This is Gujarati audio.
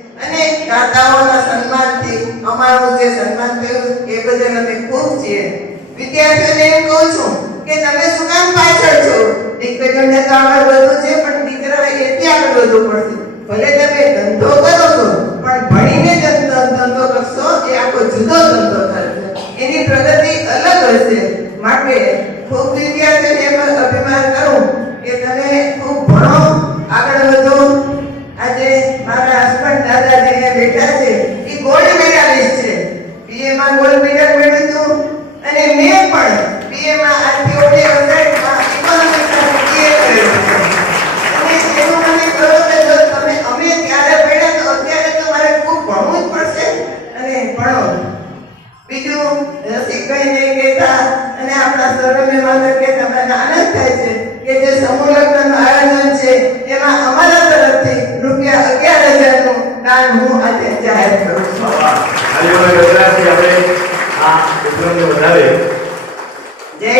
અને દાતાઓના સન્માનથી અમારું જે સન્માન થયું એ બદલ અમે ખૂબ છીએ. વિદ્યાર્થીઓને એમ કહું છું કે તમે શું કામ પાછળ છો? દીકરીઓને તો આગળ વધવું છે, પણ દીકરાઓએ એથી આગળ વધવું પડશે. ભલે તમે ધંધો કરો છો, પણ ભણીને જ ધંધો કરશો એ આખો જુદો ધંધો થશે. એની પ્રગતિ અલગ હશે. માટે ખૂબ વિદ્યાર્થીઓને અભિમાન કરું કે તમે ખૂબ ભણો, આગળ વધો. આજે મારા હસબન્ડ દાદા જે બેઠા છે એ ગોલ્ડ મેડાલિસ્ટ છે. બીએ માં ગોલ્ડ મેડલ મેળવ્યું હતું અને મેં પણ બીએ માં આથી ઓળે રિઝલ્ટમાં ઇકોનોમિક્સમાં બીએ કર્યું છે. અને એનું મને કહ્યું કે જો તમે અમે ત્યારે ભણ્યા તો અત્યારે તો મારે ખૂબ ભણવું જ પડશે અને ભણો. બીજું રસિકભાઈને કહેતા અને આપણા સૌરભે માત્ર કહેતા મને આનંદ થાય છે કે જે સમૂહ લગ્નનું આયોજન છે એમાં અમારા તરફથી ₹11,000 નું દાન હું આજે જાહેર કરું છું. આજે મને ગુજરાતથી આપણે આ ઉપલબ્ધિ વધારે જય